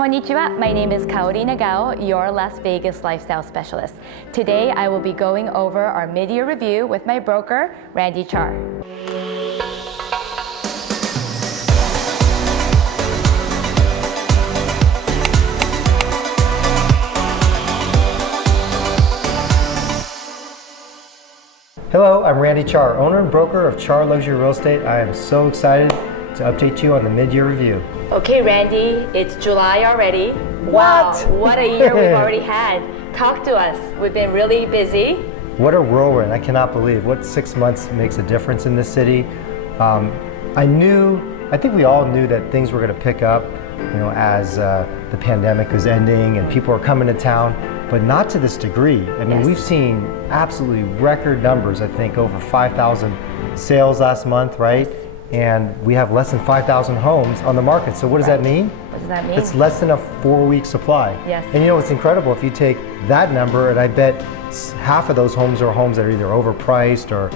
Konnichiwa, my name is Kaori Nagao, your Las Vegas lifestyle specialist. Today I will be going over our mid-year review with my broker, Randy Char. Hello, I'm Randy Char, owner and broker of Char Luxury Real Estate. I am so excited to update you on the mid-year review. Okay, Randy, it's July already. What? Wow, what a year we've already had. Talk to us. We've been really busy. What a whirlwind. I cannot believe what 6 months makes a difference in this city. I think we all knew that things were going to pick up, as the pandemic was ending and people were coming to town, but not to this degree. I mean, Yes. We've seen absolutely record numbers. I think over 5,000 sales last month, right? And we have less than 5,000 homes on the market. So what does that mean? What does that mean? It's less than a 4-week supply. Yes. And it's incredible if you take that number, and I bet half of those homes are homes that are either overpriced or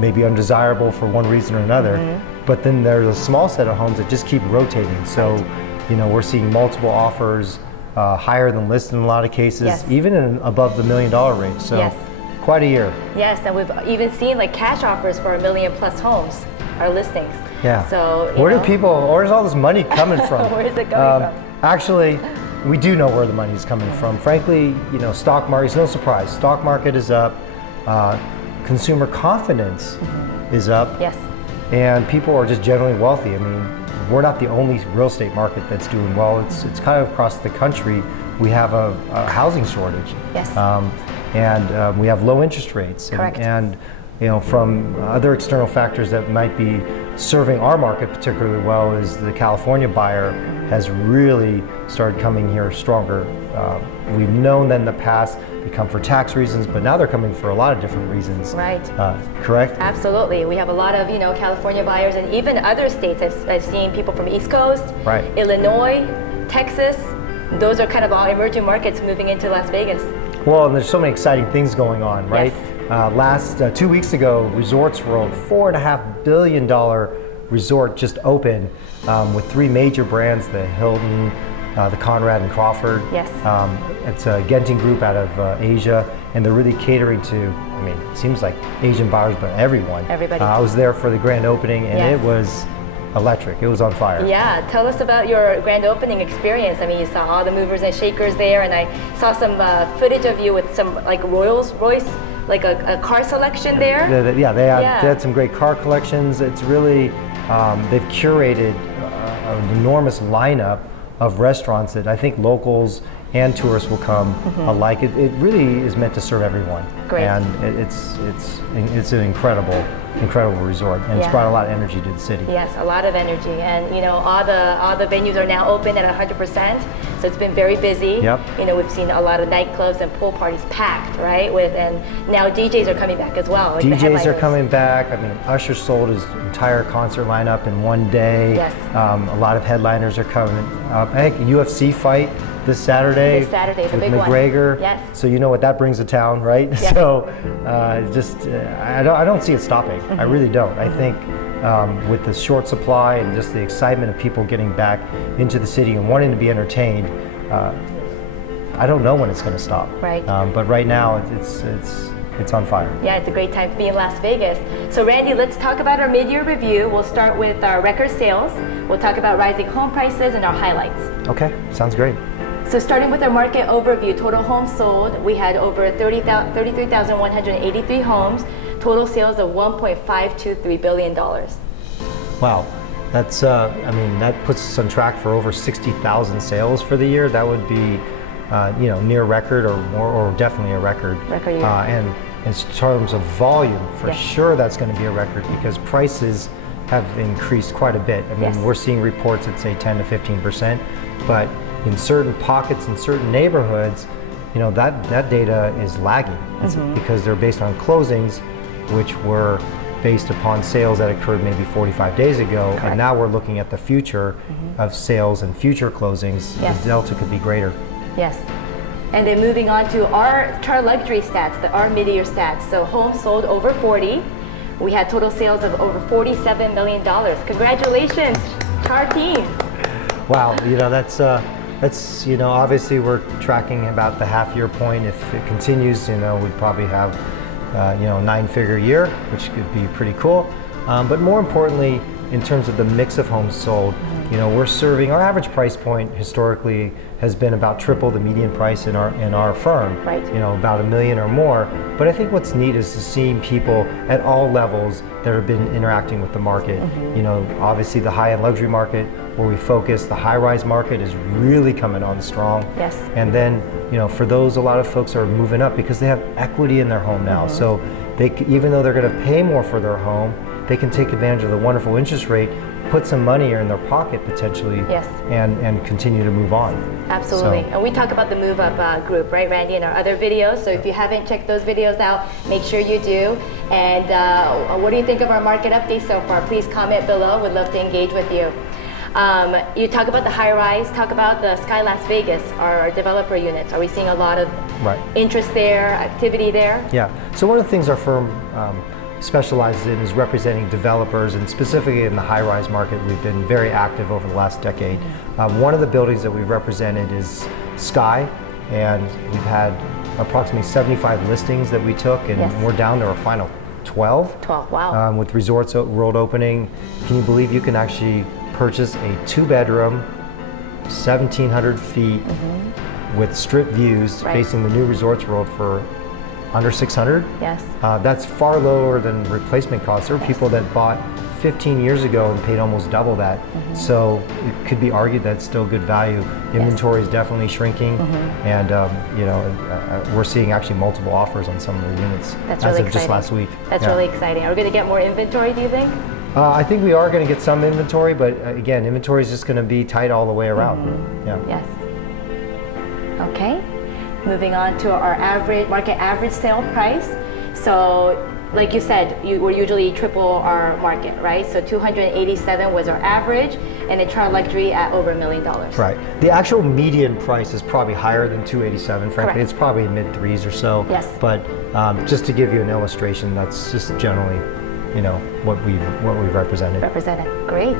maybe undesirable for one reason or another. Mm-hmm. But then there's a small set of homes that just keep rotating. So, we're seeing multiple offers, higher than listed in a lot of cases, Yes. even above the $1 million range. So, Yes. quite a year. Yes, and we've even seen like cash offers for $1 million plus homes, our listings. Yeah. So where's all this money coming from? Where is it coming from? Actually, we do know where the money is coming from. Frankly, stock market is no surprise. Stock market is up. Consumer confidence is up. Yes. And people are just generally wealthy. I mean, we're not the only real estate market that's doing well. It's kind of across the country. We have a housing shortage. Yes. And we have low interest rates. Correct. And from other external factors that might be serving our market particularly well is the California buyer has really started coming here stronger. We've known that in the past they come for tax reasons, but now they're coming for a lot of different reasons. Right. Correct? Absolutely. We have a lot of California buyers, and even other states. I've seen people from East Coast, Right. Illinois, Texas. Those are kind of all emerging markets moving into Las Vegas. Well, and there's so many exciting things going on, right? Yes. 2 weeks ago, Resorts World, $4.5 billion resort just opened with 3 major brands, the Hilton, the Conrad and Crawford. Yes. It's a Genting group out of Asia, and they're really catering to, it seems like Asian buyers, but everyone. Everybody. I was there for the grand opening, and Yes. it was electric. It was on fire. Yeah, tell us about your grand opening experience. You saw all the movers and shakers there, and I saw some footage of you with some like Rolls-Royce, like a car selection there. They had some great car collections. It's really, they've curated an enormous lineup of restaurants that I think locals and tourists will come alike. It really is meant to serve everyone. Great. And it's an incredible resort, and it's brought a lot of energy to the city. Yes, a lot of energy, and all the venues are now open at 100%. So it's been very busy. Yep. We've seen a lot of nightclubs and pool parties packed, right? And now DJs are coming back as well. Like the DJs are headliners. coming back. Usher sold his entire concert lineup in one day. Yes. A lot of headliners are coming up. I think UFC fight this Saturday. This Saturday is a with big one. McGregor. Yes. So you know what that brings to town, right? Yes. So I don't see it stopping. I really don't. I think with the short supply and just the excitement of people getting back into the city and wanting to be entertained, I don't know when it's going to stop. Right. But right now it's on fire. Yeah, it's a great time to be in Las Vegas. So Randy, let's talk about our mid-year review. We'll start with our record sales. We'll talk about rising home prices and our highlights. Okay, sounds great. So starting with our market overview, total homes sold, we had over 33,183 homes, total sales of $1.523 billion. Wow, that's that puts us on track for over 60,000 sales for the year. That would be near record or more, or definitely a record. Record year. And in terms of volume, for Yes. sure that's going to be a record because prices have increased quite a bit. Yes. We're seeing reports that say 10 to 15%, but in certain pockets, in certain neighborhoods, that data is lagging. It's because they're based on closings, which were based upon sales that occurred maybe 45 days ago. Correct. And now we're looking at the future of sales and future closings. Yes. The delta could be greater. Yes. And then moving on to our Char Luxury stats, our mid-year stats. So homes sold over 40. We had total sales of over $47 million. Congratulations, Char team. Wow, that's It's, obviously we're tracking about the half-year point. If it continues, we'd probably have, a 9-figure year, which could be pretty cool. But more importantly, in terms of the mix of homes sold, we're serving, our average price point historically has been about triple the median price in our firm, right. About $1 million or more. But I think what's neat is seeing people at all levels that have been interacting with the market. Obviously the high-end luxury market where we focus, the high-rise market is really coming on strong. Yes. And then, for those, a lot of folks are moving up because they have equity in their home now. So even though they're going to pay more for their home, they can take advantage of the wonderful interest rate, put some money in their pocket potentially, yes. and continue to move on. Absolutely. And we talk about the Move Up group, right, Randy, in our other videos. So if you haven't checked those videos out, make sure you do. And what do you think of our market update so far? Please comment below. We'd love to engage with you. You talk about the high rise, talk about the Sky Las Vegas, our developer units. Are we seeing a lot of interest there, activity there? Yeah. So one of the things our firm specializes in is representing developers, and specifically in the high-rise market, we've been very active over the last decade. One of the buildings that we've represented is Sky, and we've had approximately 75 listings that we took, and we're down to our final 12. 12, wow. With Resorts World opening, can you believe you can actually purchase a 2-bedroom, 1,700 feet with strip views facing the new Resorts World for under $600. Yes. That's far lower than replacement costs. There are people that bought 15 years ago and paid almost double that. So it could be argued that's still good value. Inventory is definitely shrinking, and we're seeing actually multiple offers on some of the units that's as really of just last week. That's really exciting. Are we going to get more inventory, do you think? I think we are going to get some inventory, but again, inventory is just going to be tight all the way around. Yes. Okay. Moving on to our market average sale price. So, like you said, we're usually triple our market, right? So 287 was our average, and then Char Luxury at over $1 million. Right. The actual median price is probably higher than 287. Frankly, Correct. It's probably mid threes or so. Yes. But just to give you an illustration, that's just generally, what we've represented. Great.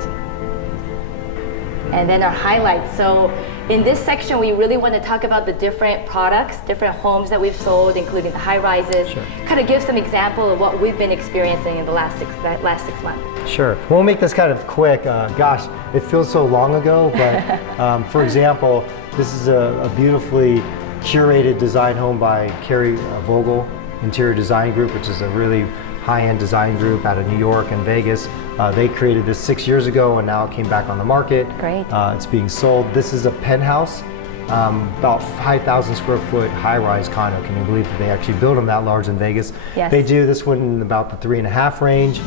And then our highlights. So in this section, we really want to talk about the different products, different homes that we've sold, including the high rises. Sure. Kind of give some example of what we've been experiencing in the last six months. Sure. We'll make this kind of quick. Gosh, it feels so long ago, but for example, this is a beautifully curated design home by Kaori Nagao Interior Design Group, which is a really high-end design group out of New York and Vegas. They created this 6 years ago, and now it came back on the market. Great. It's being sold. This is a penthouse, about 5,000 square foot high-rise condo. Can you believe that they actually build them that large in Vegas? Yes. They do this one in about the 3.5 range.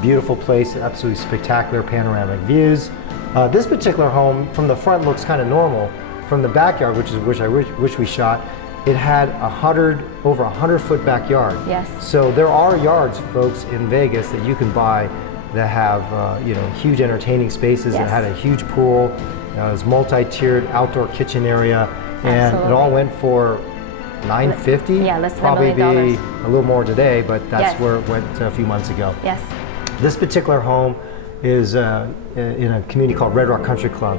Beautiful place, absolutely spectacular panoramic views. This particular home from the front looks kind of normal. From the backyard, which I wish we shot, it had over 100-foot backyard. Yes. So there are yards, folks, in Vegas that you can buy that have huge entertaining spaces. It had a huge pool. It was multi-tiered outdoor kitchen area, and it all went for $950. Yeah, less than probably $1 million. be a little more today, but that's where it went a few months ago. Yes. This particular home is in a community called Red Rock Country Club.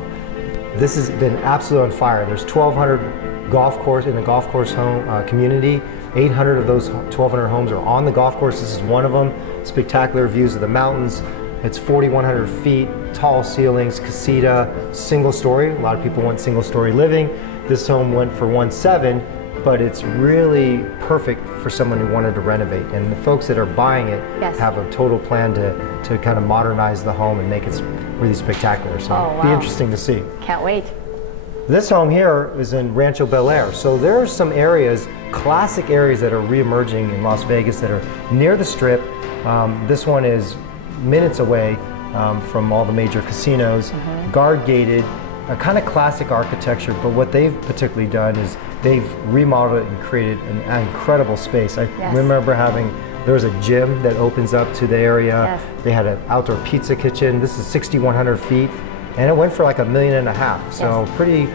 This has been absolutely on fire. There's 1,200 golf course in the golf course home community. 800 of those 1,200 homes are on the golf course. This is one of them. Spectacular views of the mountains. It's 4,100 feet, tall ceilings, casita, single story. A lot of people want single story living. This home went for 1.7, but it's really perfect for someone who wanted to renovate. And the folks that are buying it have a total plan to kind of modernize the home and make it really spectacular. So it'll be interesting to see. Can't wait. This home here is in Rancho Bel Air. So there are some areas, classic areas that are re-emerging in Las Vegas that are near the Strip. This one is minutes away from all the major casinos, guard gated, a kind of classic architecture, but what they've particularly done is they've remodeled it and created an incredible space. I remember there was a gym that opens up to the area. They had an outdoor pizza kitchen. This is 6,100 feet. And it went for like $1.5 million, so pretty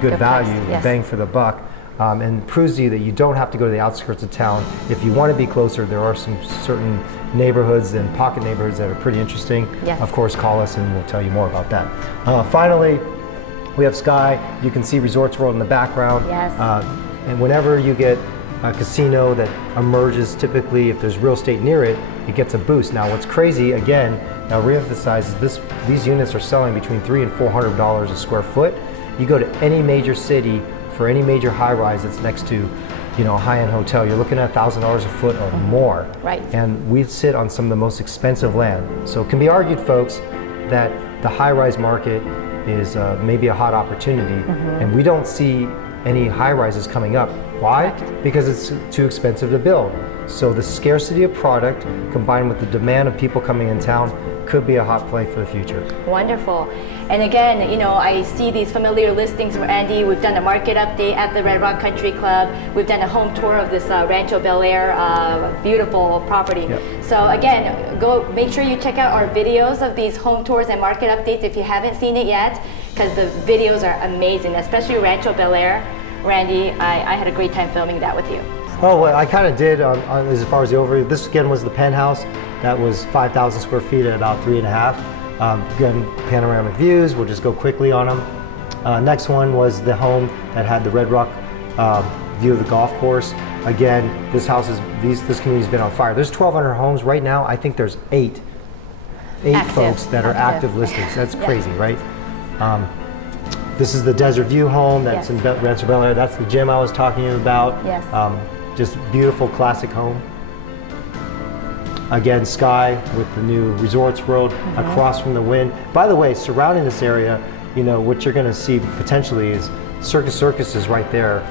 good value, bang for the buck, and proves to you that you don't have to go to the outskirts of town. If you want to be closer, there are some certain neighborhoods and pocket neighborhoods that are pretty interesting. Of course, call us and we'll tell you more about that. Finally, We have Sky. You can see Resorts World in the background. Yes. And whenever you get a casino that emerges, typically if there's real estate near it, it gets a boost. Now what's crazy, again, I'll reemphasize, is these units are selling between $300 and $400 a square foot. You go to any major city for any major high-rise that's next to, you know, a high-end hotel, you're looking at $1,000 a foot or more. Right. And we sit on some of the most expensive land. So it can be argued, folks, that the high-rise market is maybe a hot opportunity, and we don't see any high-rises coming up. Why? Because it's too expensive to build. So the scarcity of product combined with the demand of people coming in town could be a hot play for the future. Wonderful. And again, you know, I see these familiar listings from Andy. We've done a market update at the Red Rock Country Club. We've done a home tour of this Rancho Bel Air beautiful property. Yep. So again, go make sure you check out our videos of these home tours and market updates if you haven't seen it yet, because the videos are amazing, especially Rancho Bel Air. Randy, I had a great time filming that with you. Oh, well, I kind of did as far as the overview. This again was the penthouse. That was 5,000 square feet at about 3.5. Again, panoramic views. We'll just go quickly on them. Next one was the home that had the Red Rock view of the golf course. Again, this community's been on fire. There's 1,200 homes right now. I think there's eight folks that are active listings. That's crazy, right? This is the Desert View home that's in Rancho Bel Air. That's the gym I was talking to you about. Yes. Just beautiful classic home. Again, Sky with the new Resorts World across from the Wynn. By the way, surrounding this area, you know, what you're going to see potentially is Circus is right there.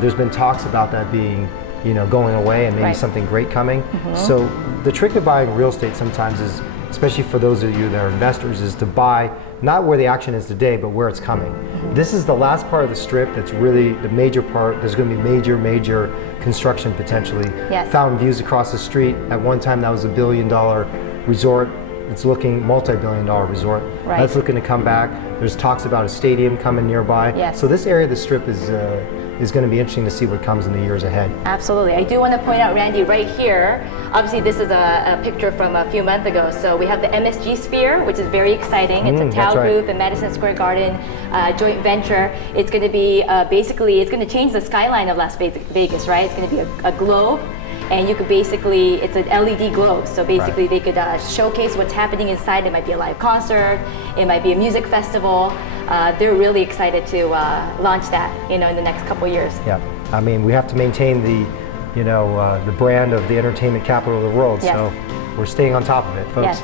There's been talks about that being, you know, going away and maybe something great coming. So the trick of buying real estate sometimes is, especially for those of you that are investors, is to buy not where the action is today, but where it's coming. This is the last part of the strip that's really the major part. There's going to be major construction potentially. Yes. Fountain Views across the street. At one time that was $1 billion resort. It's looking multi-billion-dollar resort. Right. That's looking to come back. There's talks about a stadium coming nearby. Yes. So this area of the strip is going to be interesting to see what comes in the years ahead. Absolutely. I do want to point out, Randy, right here, obviously this is a picture from a few months ago. So we have the MSG Sphere, which is very exciting. It's a Tao Group and Madison Square Garden joint venture. It's going to be basically, it's going to change the skyline of Las Vegas, right? It's going to be a globe. And you could basically, it's an LED globe, so basically they could showcase what's happening inside. It might be a live concert, it might be a music festival. They're really excited to launch that, you know, in the next couple years. Yeah, I mean, we have to maintain the, you know, the brand of the entertainment capital of the world. Yes. So we're staying on top of it, folks.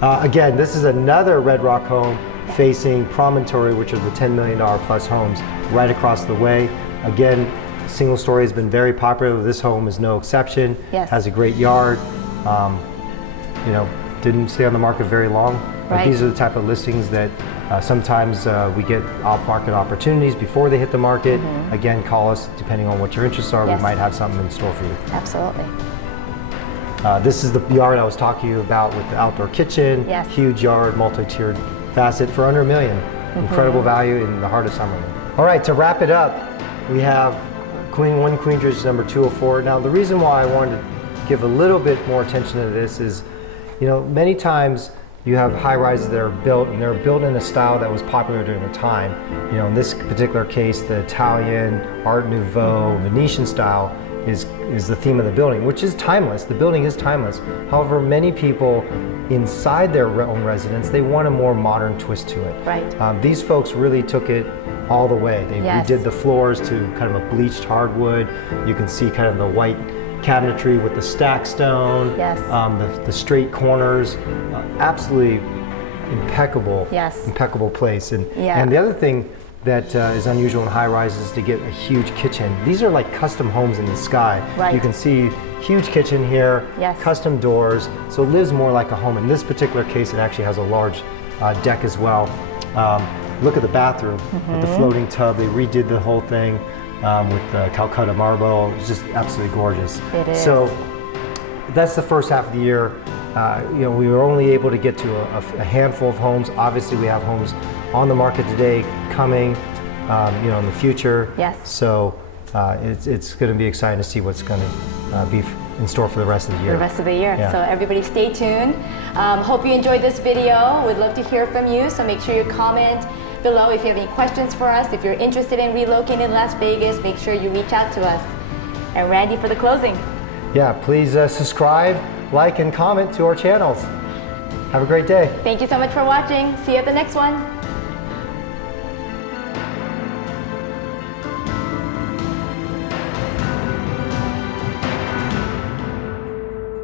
Yes. Again, this is another Red Rock home facing Promontory, which are the $10 million plus homes right across the way. Again, single story has been very popular. This home is no exception. Yes. Has a great yard. You know, didn't stay on the market very long. But these are the type of listings that sometimes we get off-market opportunities before they hit the market. Again, call us depending on what your interests are. We might have something in store for you. Absolutely. This is the yard I was talking to you about with the outdoor kitchen. Yes. Huge yard, multi-tiered facet for under $1 million. Incredible value in the heart of Summerlin. All right, to wrap it up, we have Queen Queensbridge number 204. Now, the reason why I wanted to give a little bit more attention to this is, you know, many times you have high-rises that are built, and they're built in a style that was popular during the time. You know, in this particular case, the Italian, Art Nouveau, Venetian style is the theme of the building, which is timeless. The building is timeless. However, many people inside their own residence, they want a more modern twist to it. Right. These folks really took it all the way. They redid the floors to kind of a bleached hardwood. You can see kind of the white cabinetry with the stack stone, the straight corners, absolutely impeccable, impeccable place. And the other thing that is unusual in high rise is to get a huge kitchen. These are like custom homes in the sky. Right. You can see huge kitchen here, custom doors, so it lives more like a home. In this particular case, it actually has a large deck as well. Look at the bathroom with the floating tub. They redid the whole thing with Calcutta marble. It's just absolutely gorgeous. It is. So that's the first half of the year. You know, we were only able to get to a handful of homes. Obviously, we have homes on the market today, coming, you know, in the future. Yes. So it's going to be exciting to see what's going to be in store for the rest of the year. The rest of the year. Yeah. So everybody stay tuned. Hope you enjoyed this video. We'd love to hear from you. So make sure you comment below if you have any questions for us. If you're interested in relocating to Las Vegas, make sure you reach out to us. And Randy, for the closing. Yeah, please subscribe, like, and comment to our channels. Have a great day. Thank you so much for watching. See you at the next one.